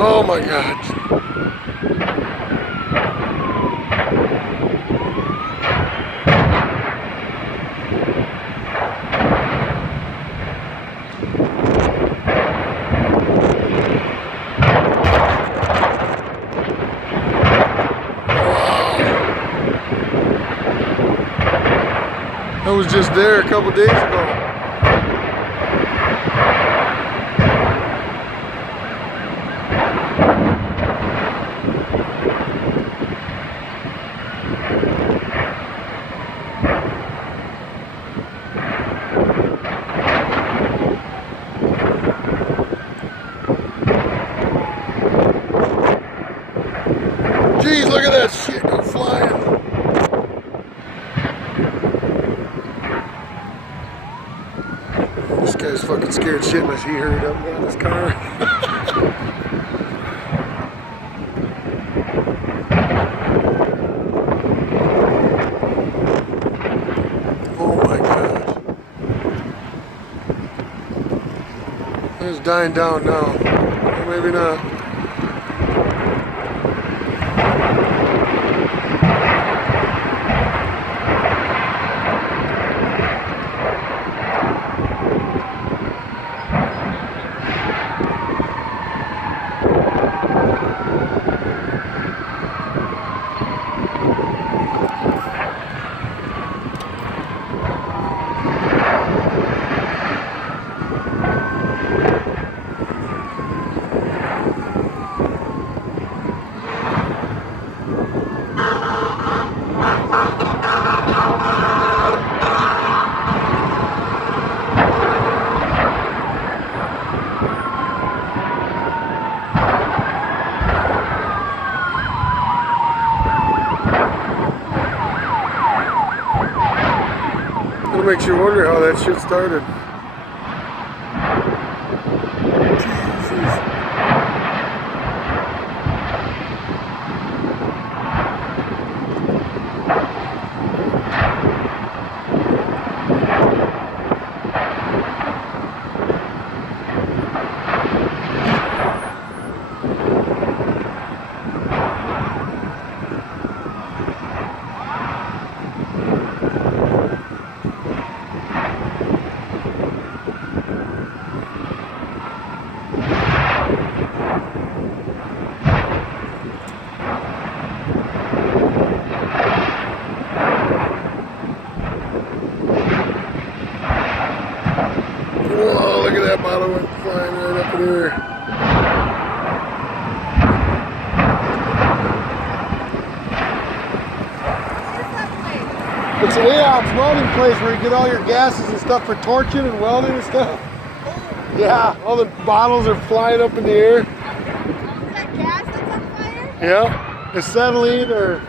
Oh my God. I was just there a couple days ago. Jeez, look at that shit go flying. This guy's fucking scared shitless. He hurried up and got in his car. Oh my God. It's dying down now. Or maybe not. It makes you wonder how that shit started. Jesus. Whoa, look at that bottle went flying right up in the air. It's a welding place where you get all your gases and stuff for torching and welding and stuff. Yeah, all the bottles are flying up in the air. Is that gas that's on fire? Yeah, acetylene or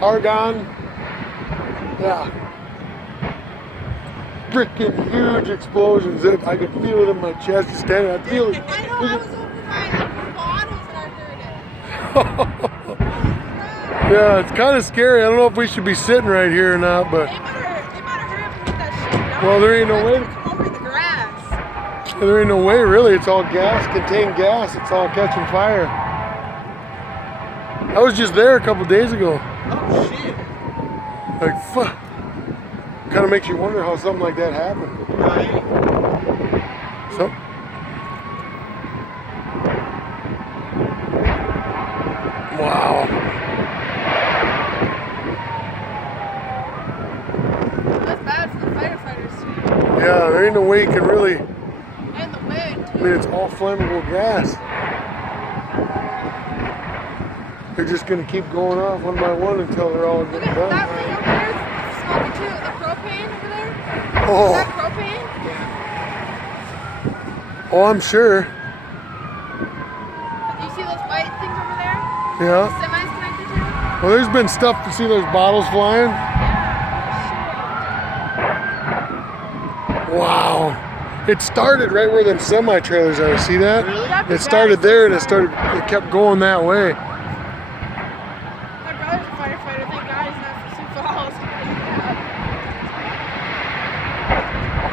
argon. Yeah. Freaking huge explosions. I could feel it in my chest. Standing, I feel it. I know, I was opening my bottles and I heard it. Yeah, it's kind of scary. I don't know if we should be sitting right here or not, but. They better hurry up and get that shit done. Well, there ain't no way. Come over the grass. There ain't no way, really. It's all gas, contained gas. It's all catching fire. I was just there a couple days ago. Oh shit. Like, fuck. Kind of makes you wonder how something like that happened. Right. So. Wow. That's bad for the firefighters. Yeah, there ain't no way you can really. And the wind. I mean, it's all flammable gas. They're just gonna keep going off one by one until they're all Look getting at done. that thing over there. It's smoking too. The propane over there. Oh. Is that propane? Oh, I'm sure. Do you see those white things over there? Yeah. The semi's connected to? Well, there's been stuff to see those bottles flying. Yeah. Wow. It started right where them semi-trailers are. See that? Really? It started there and it kept going that way. My brother's a firefighter. Thank God he's not from Sioux Falls.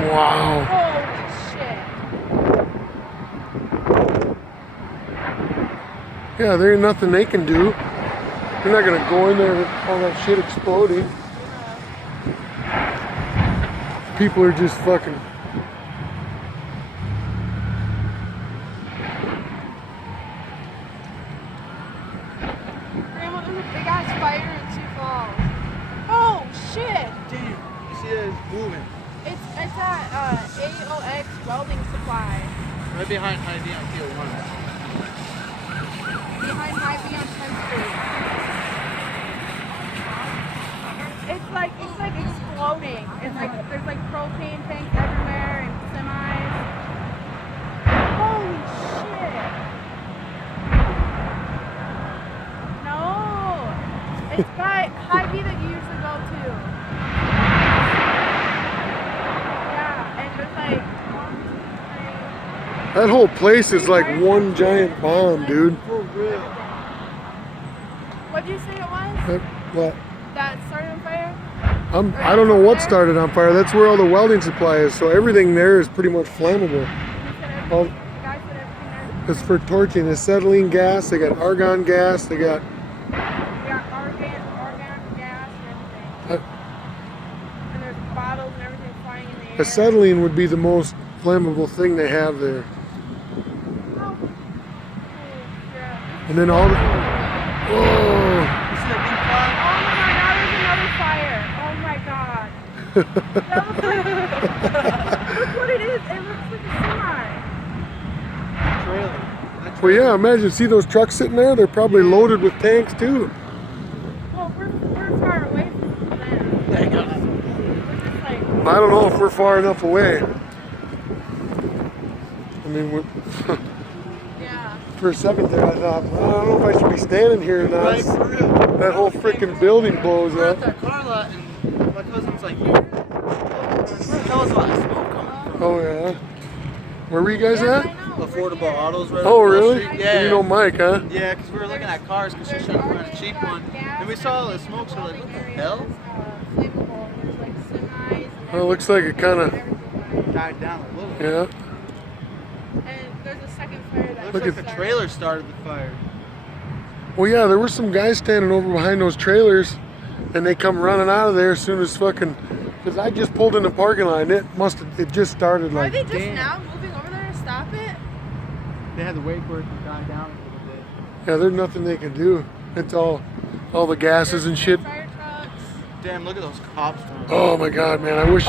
Wow. Holy shit. Yeah, there ain't nothing they can do. They're not gonna go in there with all that shit exploding. People are just fucking. Grandma, there's a big ass fire in Sioux Falls. Oh shit! Damn, you see that it's moving. It's at AOX welding supply. Right behind Hy-Vee on Field 1. Behind Hy-Vee on 10th Street. It's like exploding. It's like there's like propane tanks everywhere and semis. Holy shit! No, it's by Hy-Vee that you usually go to. Yeah, and there's like 1, 2, 3. That whole place is like one giant bomb, dude. For real. What'd you say it was? What? That started on fire? I don't know what started on fire. That's where all the welding supply is. So everything there is pretty much flammable. All, The guy said everything there. it's for torching. Acetylene gas. They got argon gas. They got. We got argon gas and everything. And there's bottles and everything flying in the air. Acetylene would be the most flammable thing they have there. Oh. Yeah. And then all the. Oh. You see that big fire? Oh my god, now there's another fire. Oh my god. That looks like, look what it is. It looks like a semi. Trailer. Well, yeah. Imagine, see those trucks sitting there? They're probably loaded with tanks too. Well, we're far away from them. Dang it. We're just like, I don't know if we're far enough away. I mean, yeah. for a second there, I thought, well, I don't know if I should be standing here or not. Right, for real. That whole freaking building blows We're at up. that car lot and my cousin's like, where the hell is all that smoke coming from? Oh yeah. Where were you guys Yeah, at? I know. Affordable autos right Oh on Wall really? Street. Yeah. You know Mike, huh? Yeah, because we were looking at cars because she's trying to find a cheap one. And we saw all the smoke, so we're like, what the hell? Flammable. There's like semis and Well, it looks like it kind of. everything. Died down a little. Yeah. And there's a second fire that Looks Look like at- the trailer started the fire. Well, yeah, there were some guys standing over behind those trailers, and they come running out of there as soon as fucking. Because I just pulled in the parking lot, and it just started Are like. they just Damn. now moving over there to stop it? They had to wait for it to die down a little bit. Yeah, there's nothing they can do. It's all the gases and shit. Fire trucks. Damn, look at those cops. Oh my god, man! I wish.